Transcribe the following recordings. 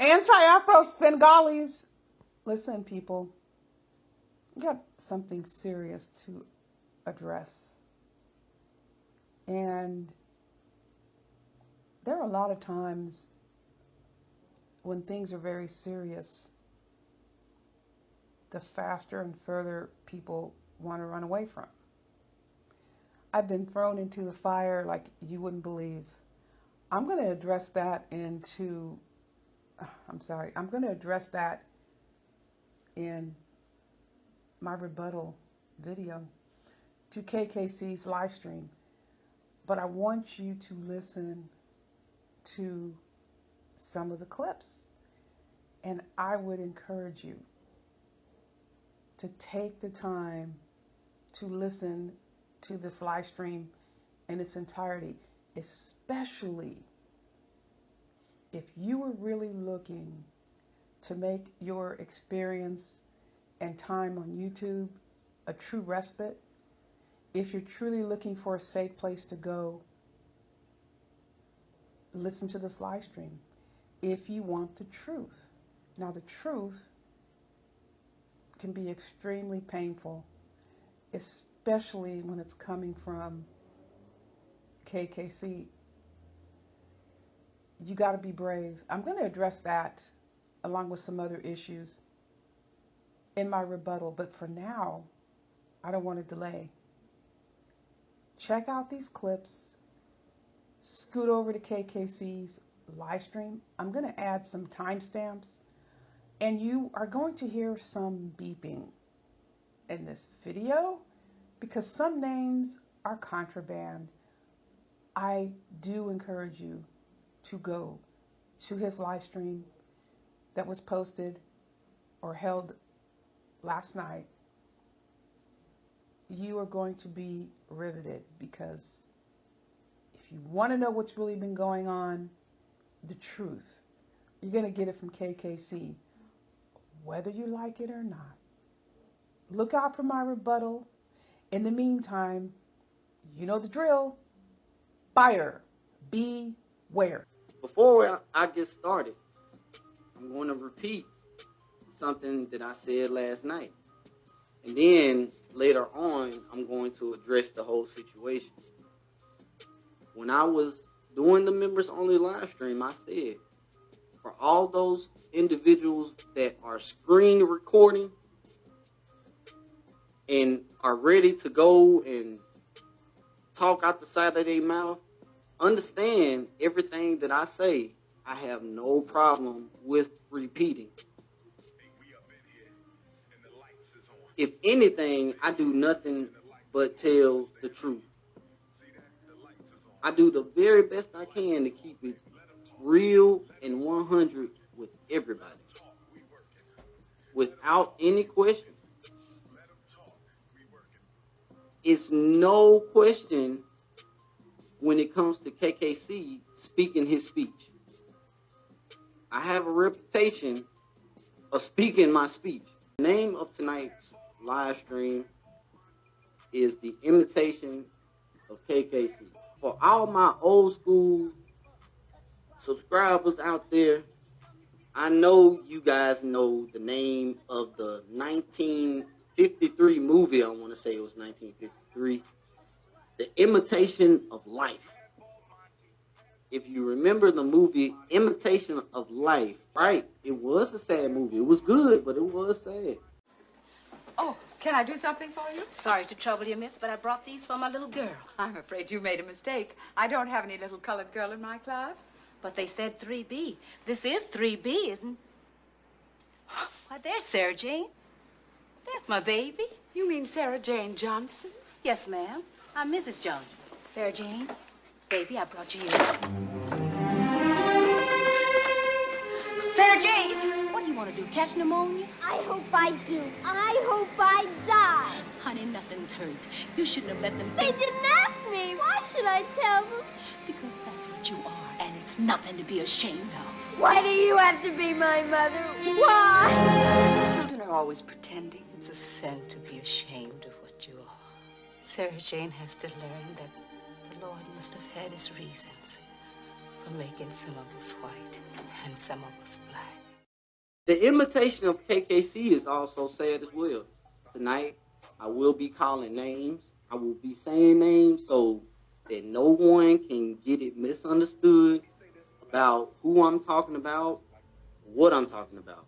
Anti-Afro Svengalis. Listen, people, we got something serious to address. And there are a lot of times when things are very serious, the faster and further people want to run away from. I've been thrown into the fire like you wouldn't believe. I'm going to address that in my rebuttal video to KKC's live stream. But I want you to listen to some of the clips. And I would encourage you to take the time to listen to this live stream in its entirety, especially if you were really looking to make your experience and time on YouTube a true respite. If you're truly looking for a safe place to go, listen to this live stream. If you want the truth. Now, the truth can be extremely painful, especially when it's coming from KKC. You got to be brave. I'm going to address that along with some other issues in my rebuttal, but for now, I don't want to delay. Check out these clips. Scoot over to KKC's live stream. I'm going to add some timestamps, and you are going to hear some beeping in this video because some names are contraband. I do encourage you to go to his live stream that was posted or held last night. You are going to be riveted because if you want to know what's really been going on, the truth, you're going to get it from KKC, whether you like it or not. Look out for my rebuttal. In the meantime, you know the drill. Buyer, beware. Before I get started, I'm going to repeat something that I said last night. And then later on, I'm going to address the whole situation. When I was doing the members only live stream, I said, for all those individuals that are screen recording and are ready to go and talk out the side of their mouth, understand everything that I say. I have no problem with repeating. If anything, I do nothing but tell the truth. I do the very best I can to keep it real and 100 with everybody. Without any question. It's no question when it comes to KKC speaking his speech. I have a reputation of speaking my speech. The name of tonight's live stream is The Imitation of KKC. For all my old school subscribers out there, I know you guys know the name of the 1953 movie. I want to say it was 1953. The Imitation of Life. If you remember the movie Imitation of Life, right? It was a sad movie. It was good, but it was sad. Oh, can I do something for you? Sorry to trouble you, miss, but I brought these for my little girl. I'm afraid you made a mistake. I don't have any little colored girl in my class. But they said 3B. This is 3B, isn't it? Why, there's Sarah Jane. There's my baby. You mean Sarah Jane Johnson? Yes, ma'am. I'm Mrs. Johnson. Sarah Jane, baby, I brought you. Sarah Jane, what do you want to do, catch pneumonia? I hope I do. I hope I die. Honey, nothing's hurt. You shouldn't have let them They think... didn't ask me. Why should I tell them? Because that's what you are, and it's nothing to be ashamed of. Why do you have to be my mother? Why? Children are always pretending. It's a sin to be ashamed of what you are. Sarah Jane has to learn that the Lord must have had his reasons for making some of us white and some of us black. The imitation of KKC is also sad as well. Tonight, I will be calling names. I will be saying names so that no one can get it misunderstood about who I'm talking about, what I'm talking about.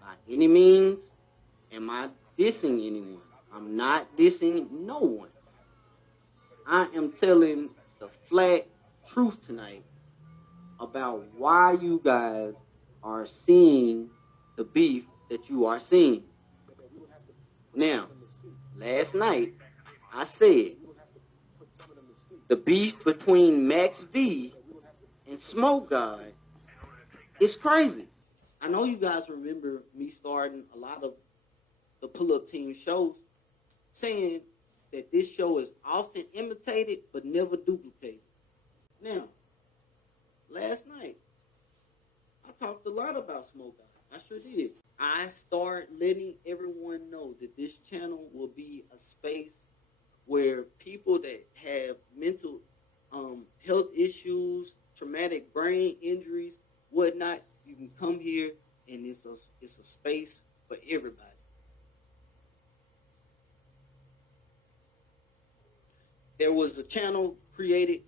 By any means, am I dissing anyone? I'm not dissing no one. I am telling the flat truth tonight about why you guys are seeing the beef that you are seeing. Now, last night, I said the beef between Max V and Smoke God is crazy. I know you guys remember me starting a lot of the pull-up team shows saying that this show is often imitated but never duplicated. Now, last night, I talked a lot about Smoke God. I sure did. I start letting everyone know that this channel will be a space where people that have mental health issues, traumatic brain injuries, whatnot, you can come here and it's a space for everybody. There was a channel created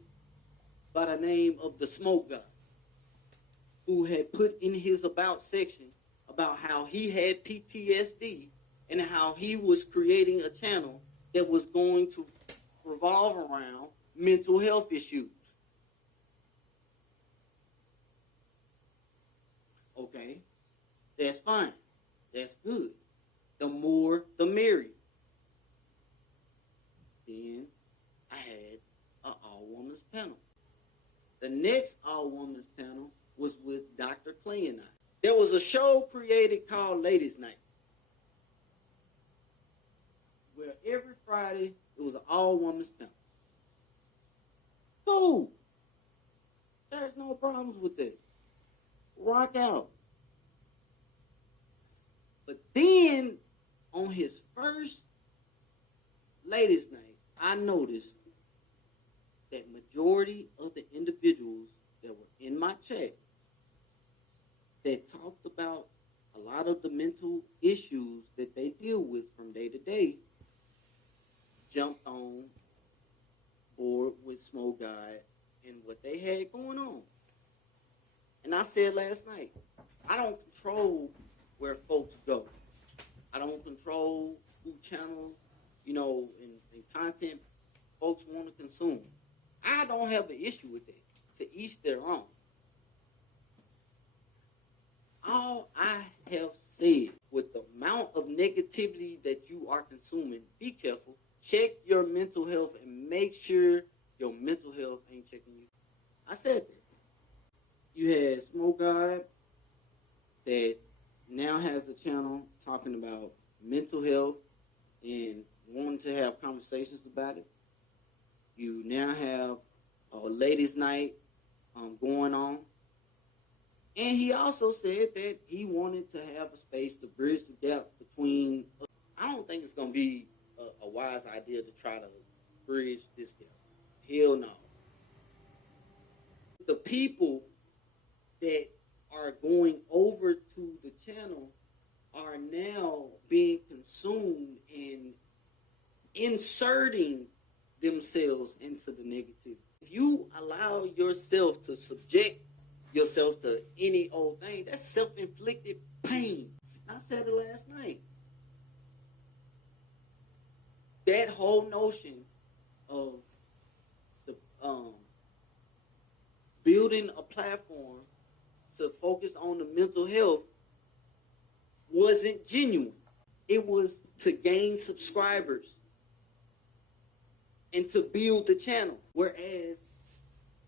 by the name of the Smoke God, who had put in his about section about how he had PTSD and how he was creating a channel that was going to revolve around mental health issues. Okay, that's fine. That's good. The more, the merrier. Then I had an all-women's panel. The next all-women's panel was with Dr. Clay and I. There was a show created called Ladies' Night, where every Friday it was an all-women's panel. Cool. There's no problems with that. Rock out. But then, on his first Ladies' Night, I noticed that majority of the individuals that were in my chat that talked about a lot of the mental issues that they deal with from day to day jumped on board with Smoke God and what they had going on. And I said last night, I don't control where folks go. I don't control who channels, and content folks want to consume. I don't have an issue with that. To each their own. All I have said, with the amount of negativity that you are consuming, be careful. Check your mental health and make sure your mental health ain't checking you. I said that. You had Smoke God that now has a channel talking about mental health and wanting to have conversations about it. You now have a ladies' night going on. And he also said that he wanted to have a space to bridge the gap between... I don't think it's going to be a wise idea to try to bridge this gap. Hell no. The people that are going over to the channel are now being consumed and inserting themselves into the negativity. If you allow yourself to subject yourself to any old thing, that's self-inflicted pain. I said it last night. That whole notion of the building a platform to focus on the mental health wasn't genuine. It was to gain subscribers and to build the channel. Whereas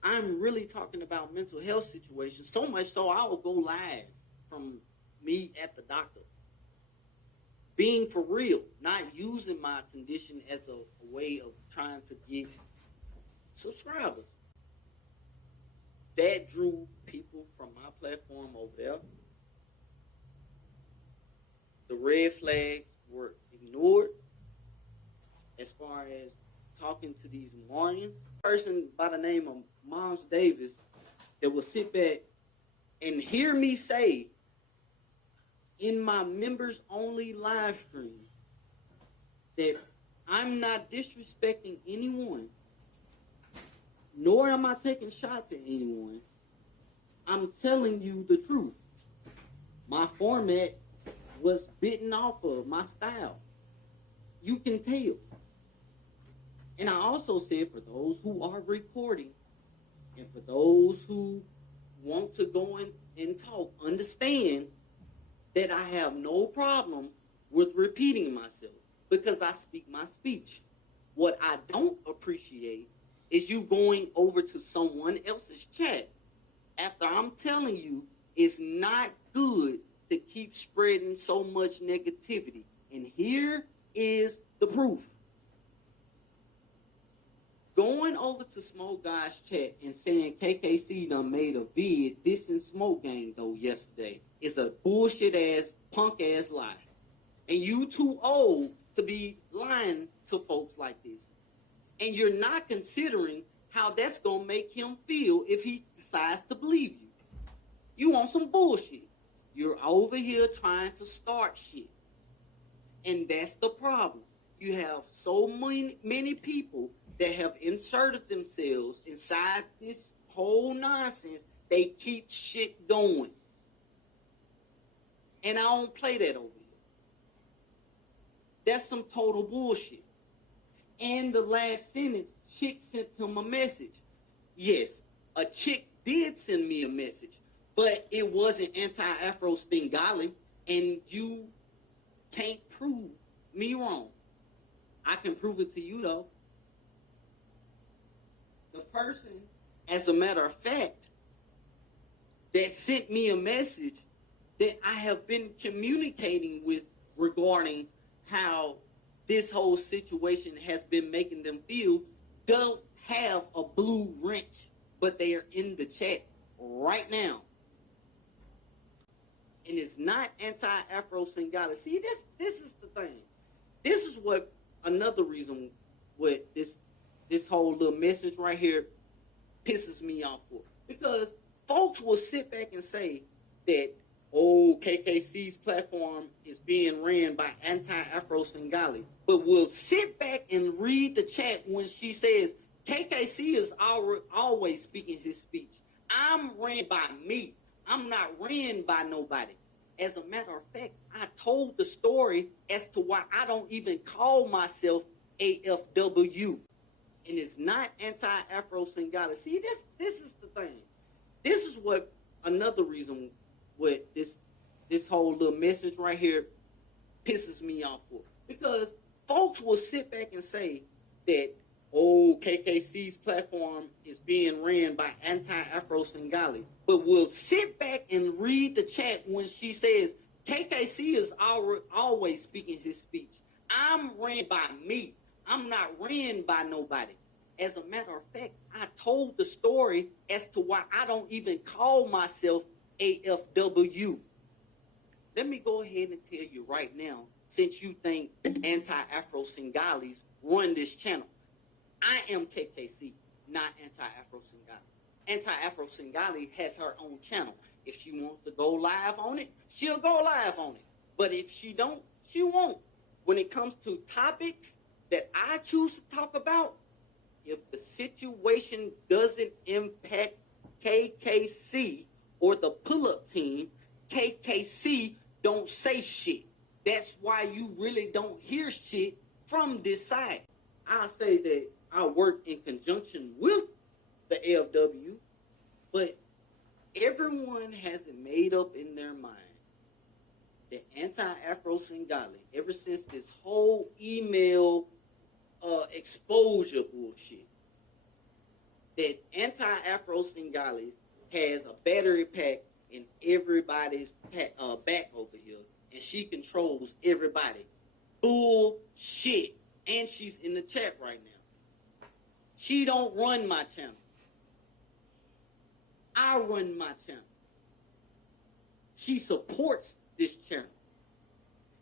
I'm really talking about mental health situations, so much so I will go live from me at the doctor. Being for real, not using my condition as a way of trying to get subscribers. That drew people from my platform over there. The red flags were ignored as far as talking to these Marians. A person by the name of Moms Davis that will sit back and hear me say in my members only live stream that I'm not disrespecting anyone, nor am I taking shots at anyone. I'm telling you the truth. My format was bitten off of my style. You can tell. And I also said for those who are recording and for those who want to go in and talk, understand that I have no problem with repeating myself because I speak my speech. What I don't appreciate is you going over to someone else's chat after I'm telling you it's not good to keep spreading so much negativity. And here is the proof. Going over to Smoke Guy's chat and saying KKC done made a vid dissing Smoke Gang though yesterday is a bullshit ass, punk ass lie. And you too old to be lying to folks like this. And you're not considering how that's gonna make him feel if he decides to believe you. You want some bullshit. You're over here trying to start shit. And that's the problem. You have so many people that have inserted themselves inside this whole nonsense. They keep shit going. And I don't play that over here. That's some total bullshit. And the last sentence, chick sent him a message. Yes, a chick did send me a message, but it wasn't anti-Afro Stingali, and you can't prove me wrong. I can prove it to you, though. The person, as a matter of fact, that sent me a message that I have been communicating with regarding how this whole situation has been making them feel, don't have a blue wrench, but they are in the chat right now. And it's not anti-Afro Singala. See, this is the thing. This is what another reason what this whole little message right here pisses me off for. Because folks will sit back and say that, oh, KKC's platform is being ran by anti-Afro Singali. But we'll sit back and read the chat when she says, KKC is always speaking his speech. I'm ran by me. I'm not ran by nobody. As a matter of fact, I told the story as to why I don't even call myself AFW. And it's not anti-Afro Singali. See, this is the thing. This is what another reason what this whole little message right here pisses me off for. Because folks will sit back and say that, oh, KKC's platform is being ran by anti-Afro Singali. But we'll sit back and read the chat when she says, KKC is always speaking his speech. I'm ran by me. I'm not ran by nobody. As a matter of fact, I told the story as to why I don't even call myself AFW. Let me go ahead and tell you right now, since you think anti-Afro Singalis run this channel. I am KKC, not anti-Afro Singali. Anti-Afro Singali has her own channel. If she wants to go live on it, she'll go live on it. But if she don't, she won't. When it comes to topics that I choose to talk about, if the situation doesn't impact KKC or the pull-up team, KKC don't say shit. That's why you really don't hear shit from this side. I'll say that I work in conjunction with the AFW, but everyone has it made up in their mind that anti-Afro Singali, ever since this whole email exposure bullshit, that anti-Afro Singalis has a battery pack in everybody's back over here, and she controls everybody. Bullshit. And she's in the chat right now. She don't run my channel. I run my channel. She supports this channel.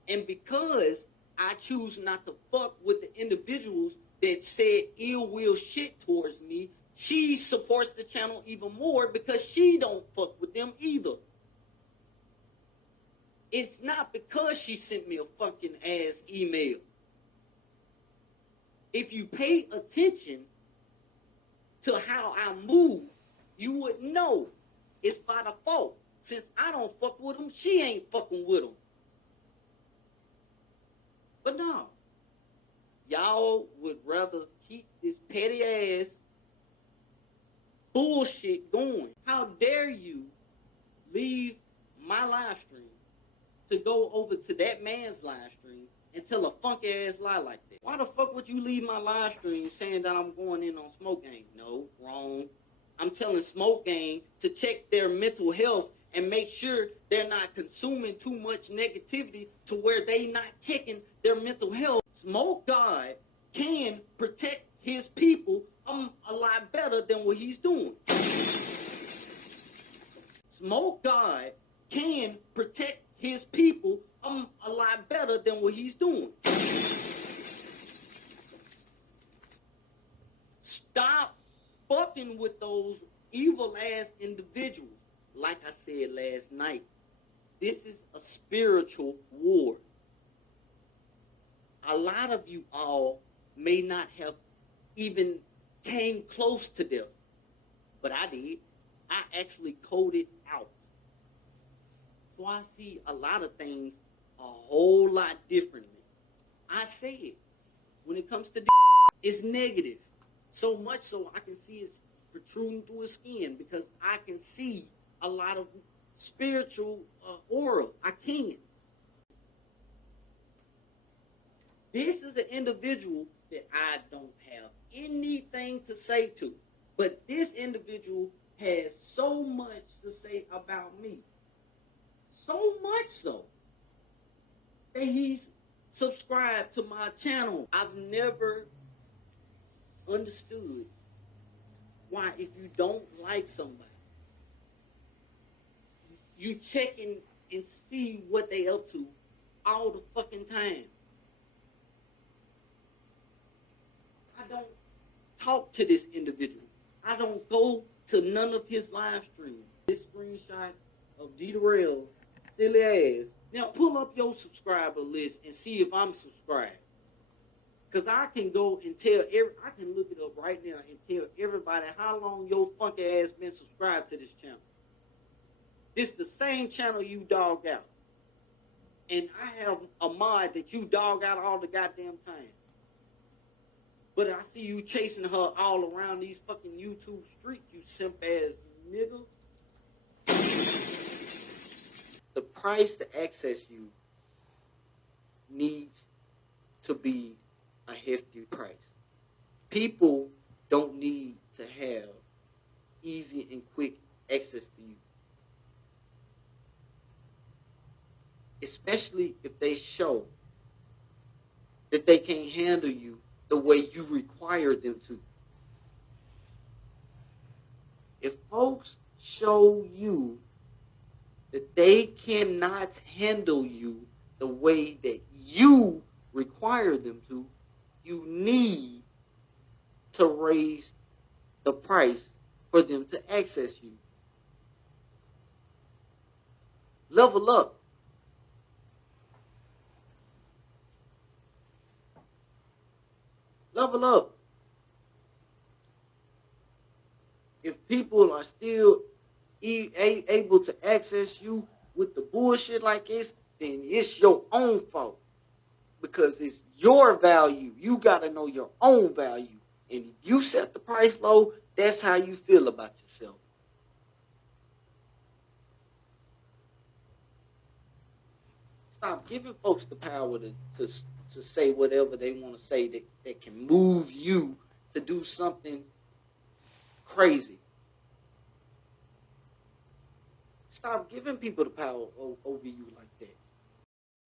And because I choose not to fuck with the individuals that said ill will shit towards me, she supports the channel even more because she don't fuck with them either. It's not because she sent me a fucking ass email. If you pay attention to how I move, you would know it's by default. Since I don't fuck with them, she ain't fucking with them. But no, y'all would rather keep this petty ass bullshit going. How dare you leave my live stream to go over to that man's live stream and tell a funky ass lie like that? Why the fuck would you leave my live stream saying that I'm going in on Smoke Gang? No, wrong. I'm telling Smoke Gang to check their mental health and make sure they're not consuming too much negativity to where they not checking their mental health. Smoke God can protect his people a lot better than what he's doing. Smoke God can protect his people a lot better than what he's doing. Stop fucking with those evil ass individuals. Like I said last night, this is a spiritual war. A lot of you all may not have even came close to them, but I did. I actually coded out. So I see a lot of things a whole lot differently. I said, when it comes to it's negative. So much so I can see it's protruding through his skin because I can see a lot of spiritual aura. I can. This is an individual that I don't have anything to say to. But this individual has so much to say about me. So much so that he's subscribed to my channel. I've never understood why, if you don't like somebody, you check in and see what they up to all the fucking time. I don't talk to this individual. I don't go to none of his live streams. This screenshot of D-Darrell, silly ass. Now pull up your subscriber list and see if I'm subscribed. Because I can go and tell, I can look it up right now and tell everybody how long your funky ass been subscribed to this channel. This the same channel you dog out. And I have a mod that you dog out all the goddamn time. But I see you chasing her all around these fucking YouTube streets, you simp ass nigga. The price to access you needs to be a hefty price. People don't need to have easy and quick access to you. Especially if they show that they can't handle you the way you require them to. If folks show you that they cannot handle you the way that you require them to, you need to raise the price for them to access you. Level up. Level up. If people are still able to access you with the bullshit like this, then it's your own fault. Because it's your value. You got to know your own value. And if you set the price low, that's how you feel about yourself. Stop giving folks the power to say whatever they want to say that can move you to do something crazy. Stop giving people the power over you like that.